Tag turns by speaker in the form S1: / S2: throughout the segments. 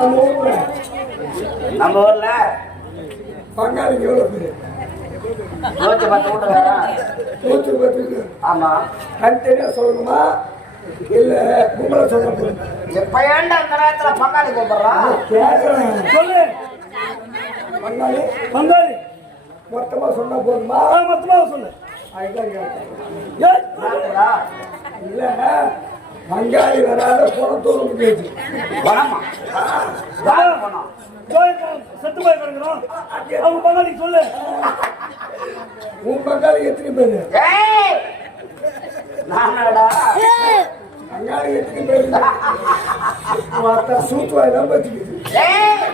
S1: நம்ம ஊர்ல
S2: நம்ம ஊர்ல
S1: பங்காளிங்க எவ்வளவு பேரு?
S2: நூத்தி பத்து வீட்டு இருக்கா?
S1: நூத்தி பத்துக்கு
S2: ஆமா.
S1: தனித்தனியா சொல்லணுமா? இல்ல கும்பல சொல்ல போறீங்க
S2: எப்ப ஏன்டா அந்த நேரத்துல பங்காளி கூப்பிடுறான்
S1: கேக்குறேன்.
S3: சொல்லு.
S1: பங்காளி?
S3: பங்காளி.
S1: மொத்தமா சொன்னா போதுமா?
S3: சொல்லு
S1: அதுதான் கேட்டேன். இல்ல பங்காளி வராத புறத்தோடு
S2: பணம்
S3: போய் செத்து போய் கிடக்குறோம் அவங்க பங்காளி சொல்லு.
S1: உன் பங்காளி எத்தனை பேரு?
S2: ஏய்! நானாடா.
S4: ஏய்,
S1: பங்காளி எத்தனை பேரு? பார்த்தா சூத்துவாய் தான் பத்திக்குது
S2: ஏய்!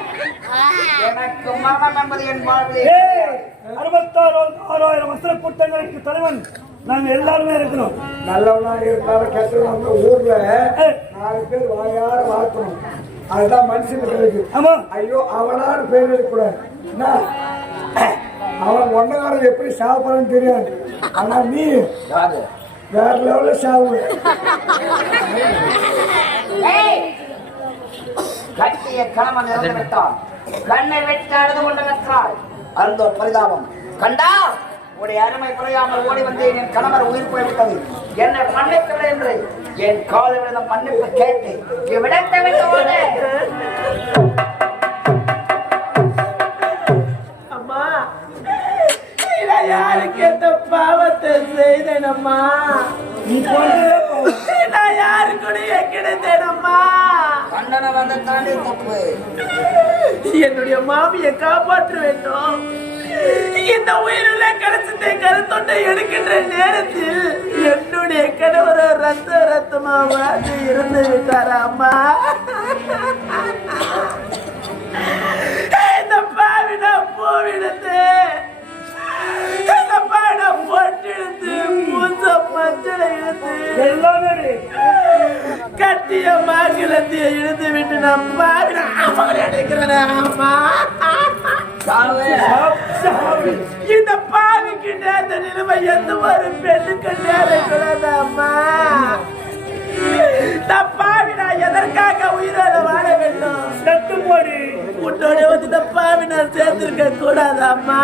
S2: எனக்கு மரணம் என்பது என் வாழ்வில்
S3: ஏய், அறுபத்தாறு ஆறாயிரம் வஸ்திர கூட்டங்களுக்கு தலைவன். நாங்க எல்லாருமே இருக்கிறோம்
S1: நல்லவனா இருந்தாலும் கெட்டவனா ஊர்ல நாலு பேர் வாயார வாழ்த்தணும் அதுதான் மனுஷனுக்கு இருக்கு
S3: ஆமா.
S1: ஐயோ அவனான பேர் இருக்கக்கூடாது என்ன? அவன் ஒன்னகாரம் எப்படி சாப்பிடறான்னு தெரியாது. ஆனா நீ வேற லெவல்ல சாவு.
S2: ஏய். கட்டிய கணவன் இறந்து விட்டான் கண்ணை வெட்டி அழுது கொண்டு நிற்கிறாள் அந்த பரிதாபம். கண்டா? உடைய அருமை குறையாமல் ஓடி வந்தேன் என் கணவர் உயிர் போய்விட்டது. என்னை மன்னிக்கவில்லை என்று என் காலை விழுந்த மன்னிப்பு கேட்டு இவ்விடத்தை விட்டு ஓடு.
S5: அம்மா நான் யாருக்கு எந்த பாவத்தை செய்தேனம்மா. நான் யாருக்குடைய கிடைத்தேனம்மா?
S2: கண்டனை வந்து தப்பு.
S5: என்னுடைய மாமியை காப்பாற்ற வேண்டும். இந்த உயிருள்ள கலசத்தை கருத்தொண்டை எடுக்கின்ற நேரத்தில் என்னுடைய கணவர் ரத்த ரத்தமா ரத்தமாக இருந்து விட்டாரா அம்மா? இந்த பாவிட பூவிடுத்து. இந்த பாட பொட்டிடுத்து. பூச மஞ்சளை இழுத்து கட்டிய மாக்கிலத்தைய இழுத்து விட்டு நான் பாவிட. அவங்களை எடுக்கிறேன் அம்மா. இந்த பாவிக்கு நேர்ந்த நிலைமை எந்த ஒரு பெண்ணுக்கு நேரக்கூடாது அம்மா. நான் பாவி நான் எதற்காக உயிரோட வாழ வேண்டும்?
S3: செத்து போடி
S5: உன்னோட வந்து இந்த பாவி நான் சேர்ந்திருக்க கூடாது அம்மா.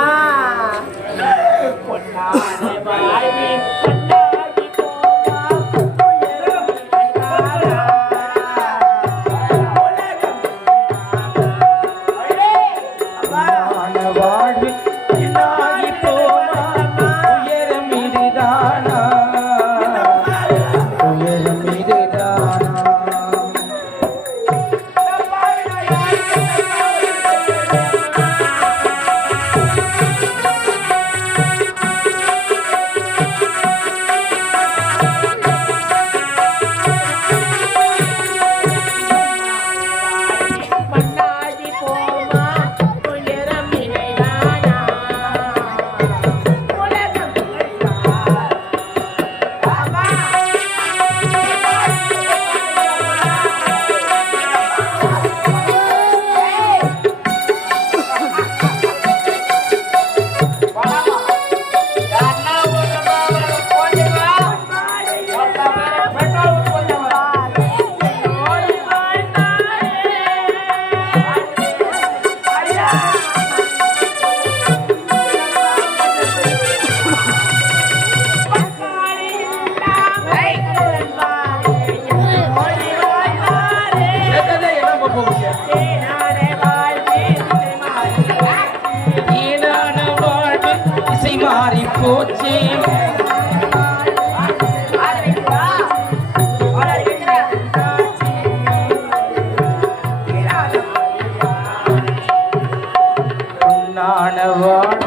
S5: ஆனவான்.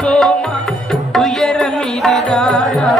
S5: போமா
S6: உயரம் இதுதானா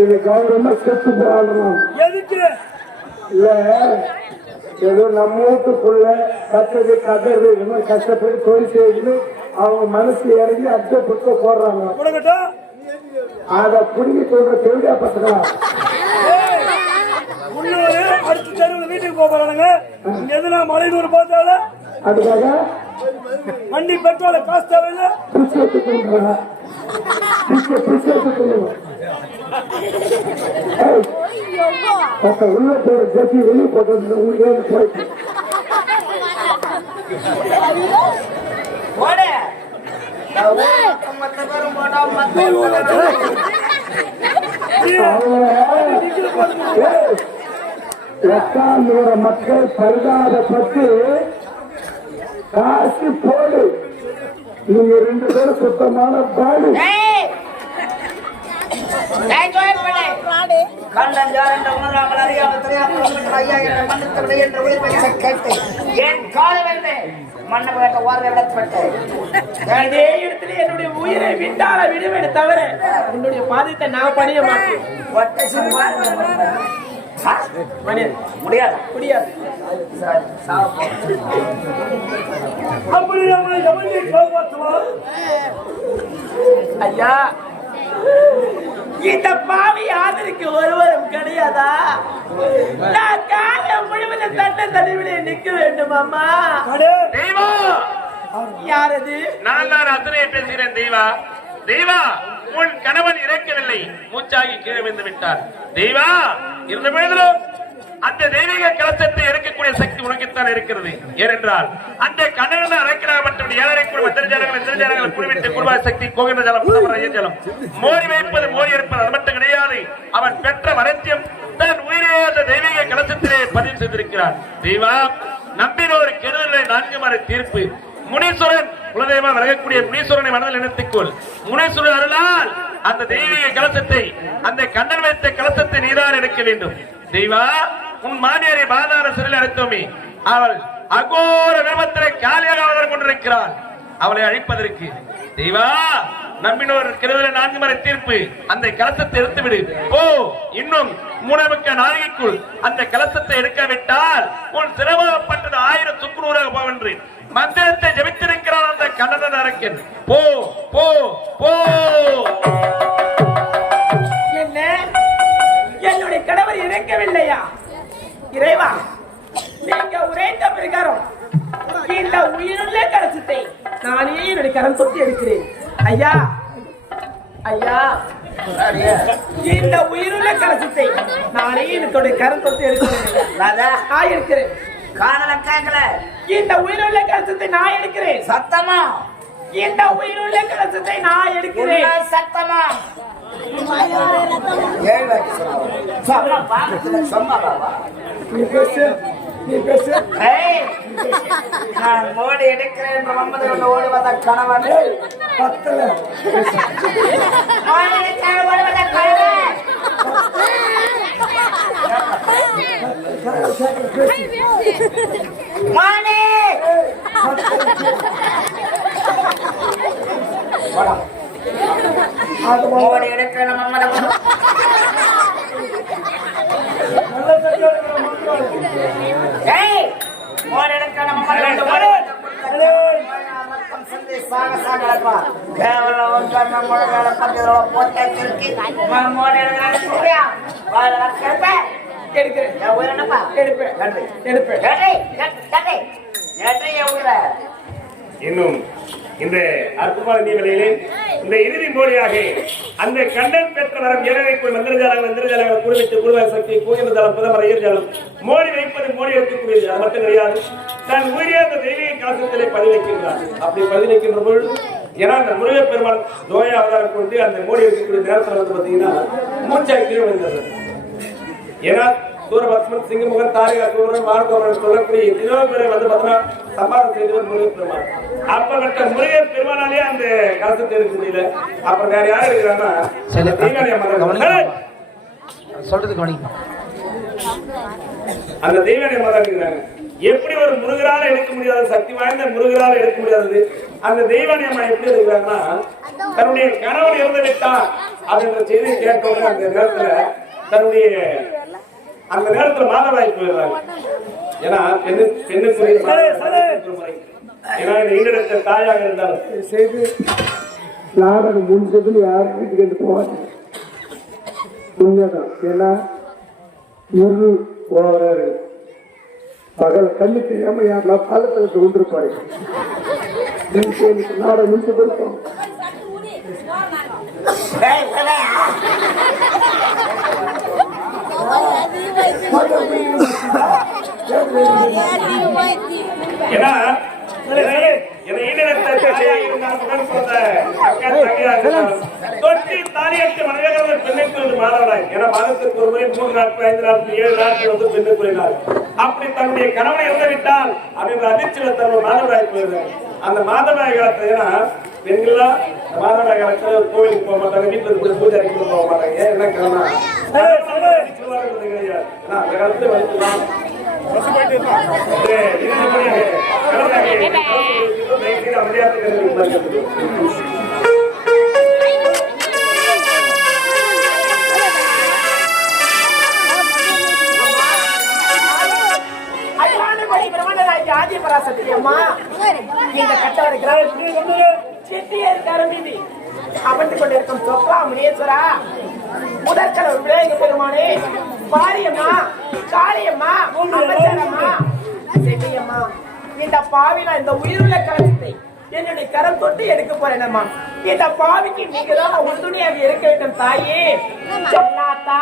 S7: இது கௌரவமா செத்து போடணும் இல்ல ஏதோ நம்ம வீட்டுக்குள்ள கத்தது கதறது கஷ்டப்பட்டு தொழில் செய்யுது அவங்க மனசு இறங்கி அச்சப்பட்டு போடுறாங்க. அதை புடிங்கி சொல்ற தெளிவா பசங்களா
S3: போறானுங்க இங்க மலைநூறு பார்த்தாலும்
S7: அதுக்காக
S3: வண்டி பெட்ரோல காசு தேவையில்லை.
S7: உள்ள போற வெளியே போட்டது
S2: போடு.
S7: எட்டாந்தூர மக்கள் பரிதாபப்பட்டு காசு போடு. நீங்க ரெண்டு பேரும் சுத்தமான பாடு.
S2: கண்ணன் யார் என்ற உணராமல் அறியாமல் தெரியாமல் உண்மைக்கு ஐயா என்ற மன்னித்து விடு என்று விழிப்பை கேட்டு என் கால் வந்து மண்ணை கேட்ட ஓர்வை விடப்பட்டு
S5: இதே இடத்துல என்னுடைய உயிரை விட்டால விடுவேன் தவிர உன்னுடைய பாதத்தை நான் பணிய மாட்டேன்
S2: முடியாது
S5: முடியாது.
S3: அப்படி
S5: ஐயா இந்த பாவி ஆதரிக்கு ஒருவரும் கிடையாதா? நான் காலம் முழுவதும் சட்ட தனிவிலே நிற்க வேண்டும் அம்மா.
S3: அடே
S8: தெய்வா
S5: யார் அது?
S8: நான் தான் அத்தனை பேசுகிறேன் தெய்வா தெய்வா உன் கணவன் இறக்கவில்லை. மூச்சாகி கீழே விழுந்து விட்டார். தெய்வா இருந்த பொழுதிலும் அந்த தெய்வீக கலசத்தை இறக்கக்கூடிய சக்தி உனக்குத்தான் இருக்கிறது. ஏனென்றால் அந்த கண்ணன் அரைக்கிறார் மற்றும் ஏழரை கூட மந்திரஜாலங்கள் இந்திரஜாலங்கள் குறிவிட்டு குருவா சக்தி கோகின்ற ஜலம் ஜலம். மோரி வைப்பது மோரி இருப்பது அது மட்டும் கிடையாது. அவன் பெற்ற வரத்தியம் தன் உயிரே அந்த தெய்வீக கலசத்திலே பதிவு செய்திருக்கிறார். தெய்வா நம்பினோர் கெடுதலை நான்கு மறை தீர்ப்பு. முனீஸ்வரன் குலதெய்வமா விலகக்கூடிய முனீஸ்வரனை மனதில் நினைத்துக்கொள். முனீஸ்வரன் அருளால் அந்த தெய்வீக கலசத்தை அந்த கண்ணன் வைத்த கலசத்தை நீதான் எடுக்க வேண்டும். தெய்வா உன் மாமியாரை பாதார சிறையில் அடைத்தோமே. அவள் அகோர விபத்தில் காலியாக வளர்ந்து கொண்டிருக்கிறாள். அவளை அழிப்பதற்கு. தெய்வா நம்பினோர் கிருதல நான்கு மறை தீர்ப்பு. அந்த கலசத்தை எடுத்து விடு ஓ இன்னும் மூணமிக்க நாளைக்குள் அந்த கலசத்தை எடுக்காவிட்டால் உன் சிரமப்பட்டது ஆயிரம் சுக்குநூறாக போவென்று மந்திரத்தை ஜபித்திருக்கிறான் அந்த கண்ணன் அரக்கன் போ போ போ.
S5: என்ன? என்னுடைய கணவர் இறக்கவில்லையா இறைவா நீங்க உரைத்த பிரகாரம் இந்த உயிருள்ள கலசத்தை நானே என்னுடைய கரம் தொட்டி எடுக்கிறேன். ஐயா ஐயா இந்த உயிருள்ள கலசத்தை நானே என்னுடைய கருத்தொட்டு எடுக்கிறேன்.
S2: ராஜா
S5: நான் எடுக்கிறேன்.
S2: காதல கேட்கல.
S5: இந்த உயிருள்ள கலசத்தை நான் எடுக்கிறேன்.
S2: சத்தமா?
S5: இந்த உயிருள்ள கலசத்தை நான் எடுக்கிறேன்.
S2: சத்தமா? ஏழு வாட்டி சொல்லு. சொன்னா பாக்கத்துல சொன்னா பாபா.
S7: நீ பேசு நீ பேசு
S2: ஏய், நான் மோடி எடுக்கிறேன் என்று மம்மது கொண்டு ஓடி வந்த கணவன்
S7: பத்தல
S2: மோடி எடுக்கிறேன் ஓடி வந்த கணவன் மோடி வாடா. மோடி எடுக்கிறேன் மம்மது கொண்டு
S3: நல்ல சக்தியா இருக்கிற மக்கள்.
S2: ஏய், மோடி எடுக்கிறேன் மம்மது கொண்டு ஓடி வந்த ரத்தம் சிந்தி சாக சாக கிடப்பா. கேவலம் ஒன்றை நம்மளோட வேலை பண்றதோட போட்டே திருக்கி, ம- மோடி எடுக்கிறேன். எடுப்பேன்.
S5: எடுப்பேன்.
S8: இன்னும் இந்த அற்புதமான தீபலையிலே இந்த இறுதி மோடியாக அந்த கண்ணன் பெற்ற வரம் போய் மந்திரஜாலங்கள் மந்திரஜாலங்கள் குருவித்து குருவார சக்தி கூயமதாலம் புதமர ஈர்ஜாலம் மோடி வைப்பது மோடி வைக்கக்கூடியது அது மட்டும் கிடையாது. தன் உயிரே அந்த தெய்வீக காசத்திலே பதிவு வைக்கின்றார். அப்படி பதிவு வைக்கின்ற பொழுது ஏன்னா அந்த முருகப் பெருமாள் தோய அவதாரம் கொண்டு அந்த மோடி வைக்கக்கூடிய நேரத்தில் வந்து பார்த்தீங்கன்னா மூச்சாய் கீழே விழுந்தது ஏன்னா சூரபத்மன் சிங்கமுகன் தாரிகா சூரன் வாழ்க்கோமன் சொல்லக்கூடிய எத்தனையோ பேரை வந்து பார்த்தீங்கன்னா சம்பாதம் செய்தவர் முருகப் பெருமாள் அப்பப்பட்ட முருகப் பெருமானாலே அந்த கலசத்தை எடுக்க முடியல அப்புறம் வேற யார் இருக்கிறாங்கன்னா.
S9: சொல்றது கவனிக்கணும்
S8: அந்த தெய்வானை அம்மா தான் இருக்கிறாங்க எப்படி ஒரு முருகரால எடுக்க முடியாத சக்தி வாய்ந்த முருகரால எடுக்க முடியாதது? அந்த தெய்வானை அம்மா எப்படி இருக்கிறாங்கன்னா தன்னுடைய கணவன் இறந்து விட்டான் அப்படின்ற செய்தியை கேட்ட உடனே அந்த நேரத்துல தன்னுடைய அந்த நேரத்துல மாதவாய் போயிடுறாங்க ஏன்னா பெண்ணு பெண்ணுக்குரிய ஏன்னா ஈடெடுத்த தாயாக இருந்தாலும்.
S7: செய்து நாடகம் முடிஞ்சதுன்னு யாரும் வீட்டுக்கு எடுத்து போவாங்க? உண்மைதான். ஏன்னா இரு போறாரு. பகல் கண்ணு தெரியாம யாருனா பாலத்தை கொண்டிருப்பாரு. நாடகம் முடிச்சு போயிருக்கோம்
S2: ஏய், ஏய்,
S8: ஏன்னா என்னை- என்னை ஈடெடுத்த தாயாக இருந்தாலும் உடன் பிறந்த அக்கா தங்கையாக இருந்தாலும் தொட்டி தாலியற்ற மனிதர்கள் பெண்ணுக்கு வந்து மாதவிடாய் ஏன்னா மாதத்திற்கு ஒரு முறை மூன்று நாட்கள் ஐந்து நாட்கள் ஏழு நாட்கள் வந்து பெண்ணுக்கு நாள் அப்படி தன்னுடைய கணவனை இறந்து அப்படின்ற அதிர்ச்சியில தன்னுடைய மாதவிடாய் போயிடுறாங்க அந்த மாதவிடாய் காலத்துல ஏன்னா பெண்கள்லாம் மாதவிடாய் காலத்துல கோவிலுக்கு போக மாட்டாங்க வீட்டுல இருந்து பூஜை அறைக்கு போக மாட்டாங்க. ஏன் என்ன காரணம் சொல்லுவாங்க அந்த காலத்துல
S5: ஆதி பராசக்தி அம்மா இந்த கட்டவரை கிராமத்தில் கரம்பிதி அமர்ந்து கொண்டிருக்கும் சொப்பா முனீஸ்வரா முதற்கல விநாயக பெருமானே மாரியம்மா காளியம்மா அம்மச்சரம்மா செட்டியம்மா இந்த பாவினா இந்த உயிருள்ள கலசத்தை என்னுடைய கரம் தொட்டு எடுக்க போறேனம்மா. இந்த பாவிக்கு நீங்க தான் உறுதுணையாக இருக்க வேண்டும் தாயே. சொல்லாத்தா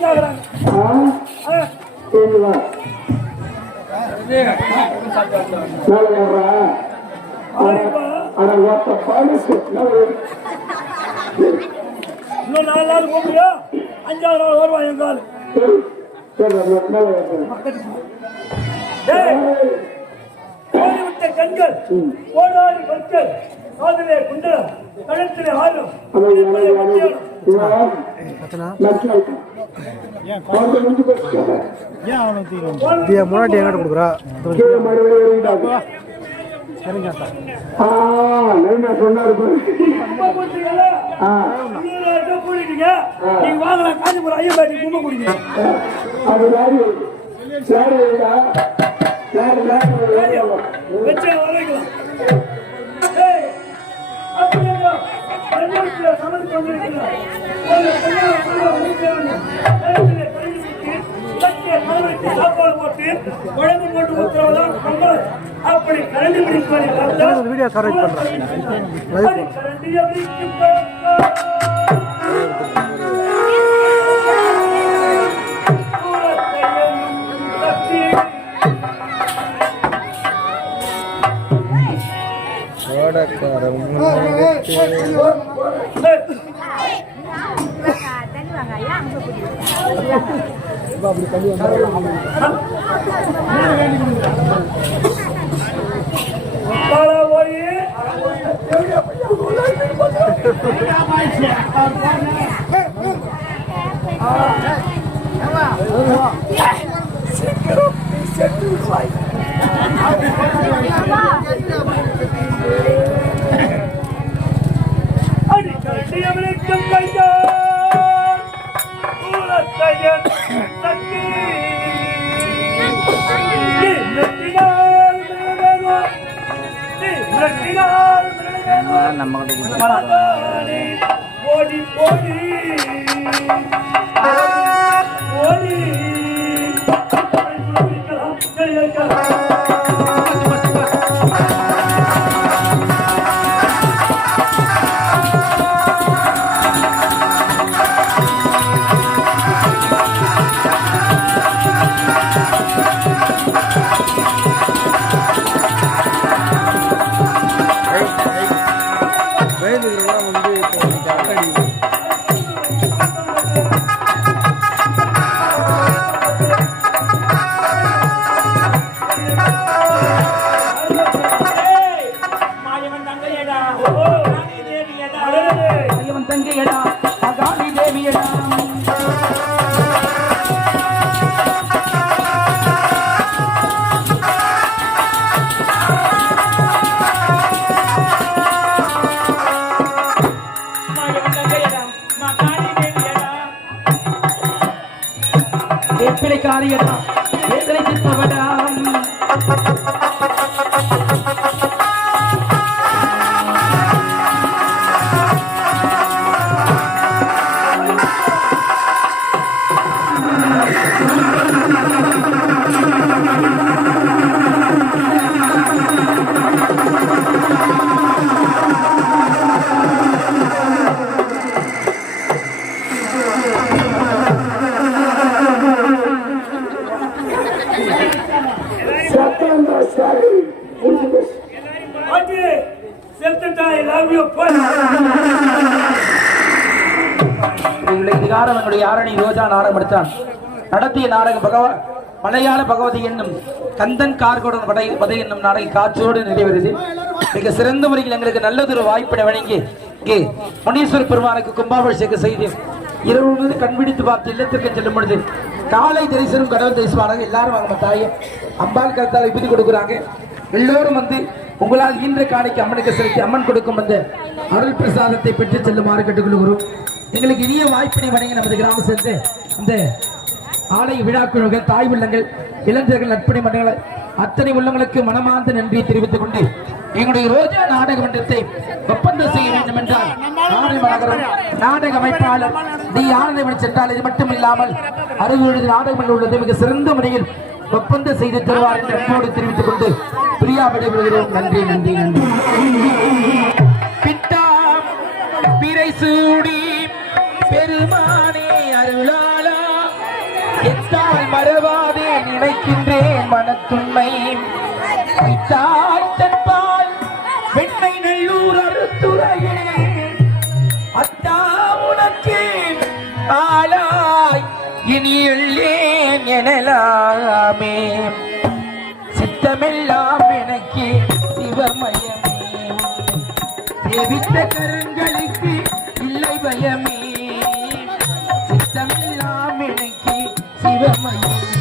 S3: கேக்குறாங்க ஆ,
S7: சரிவா நாளை வர்றா
S3: ஆடிப்பா. இன்னும் நாலு நாள் அஞ்சாவது நாள் வருவான் கண்கள் காதிலே குண்டலம் கழுத்திலே
S7: போச்சு
S10: முன்னாடி எங்கிட்ட கொடுக்குறா?
S3: காஞ்சிபுரம் ஐயம்பேட்டை கும்ப குடிங்க.
S7: அது
S3: வச்சு வரைக்கலாம் இலக்கிய கணவருக்கு சாப்பாடு போட்டு குழம்பு போட்டு அப்படி கரண்டி பிடிப்பதை பார்த்தால்
S10: வீடியோ கரெக்ட் பண்றேன்
S3: கரண்டியை பிடிக்கும்
S1: ஐயா அங்க போய்
S3: அடிக்கடியவனுக்கும் விழுவேனோ? மனதானே ஓடி ஓடி
S7: தங்கையடா.
S3: தேவியடா. தெய்வம் தங்கையடா. அகாதி சித்தவடா
S9: இவருடைய ஆரணி ரோஜா நாடகம் எடுத்தான். நடத்திய நாடகம் பகவ மலையாள பகவதி என்னும் கந்தன் கார்கோடன் படை பதை என்னும் நாடகம் காட்சியோடு நிறைவேறுது மிக சிறந்த முறையில் எங்களுக்கு நல்லதொரு வாய்ப்பினை வழங்கி இங்கே முனீஸ்வர் பெருமானுக்கு கும்பாபிஷேகம் செய்து இரவு முழுது கண்பிடித்து பார்த்து இல்லத்திற்கு செல்லும் பொழுது காலை தரிசனம் கடவுள் தரிசனமாக எல்லாரும் அவங்க தாயை அம்பாள் கருத்தால் விபதி கொடுக்குறாங்க. எல்லோரும் வந்து உங்களால் இன்று காணிக்கு அம்மனுக்கு செலுத்தி அம்மன் கொடுக்கும் அந்த அருள் பிரசாதத்தை பெற்று செல்லுமாறு கேட்டுக்கொள்கிறோம். எங்களுக்கு இனிய வாய்ப்பினை வழங்கி நமது கிராமம் சேர்ந்து இந்த ஆலய விழாக்குழுகள் தாய் உள்ளங்கள் இளைஞர்கள் நட்பணி மன்றங்கள் அத்தனை உள்ளங்களுக்கு மனமார்ந்த நன்றியை தெரிவித்துக் கொண்டு எங்களுடைய ரோஜா நாடக மன்றத்தை ஒப்பந்தம் செய்ய வேண்டும் என்றால் நாடக நாடக அமைப்பாளர் டி ஆனந்தவன் சென்றால் இது மட்டும் இல்லாமல் அருகில் நாடகங்கள் உள்ளது. மிக சிறந்த முறையில் ஒப்பந்தம் செய்து தருவார் என்று அன்போடு தெரிவித்துக் கொண்டு பிரியா விடைபெறுகிறோம். நன்றி நன்றி நன்றி. பிட்டாம் பிறை சூடி பெருமானே அருளாளா எத்தால் மறவாதே நினைக்கின்றேன் மனத்துண்மை. பித்தா இனி எனலாமே. சித்தமெல்லாம் எனக்கு சிவமயமே சேவித்த கரங்களுக்கு இல்லை பயமே. சித்தமெல்லாம் எனக்கு சிவமயமே.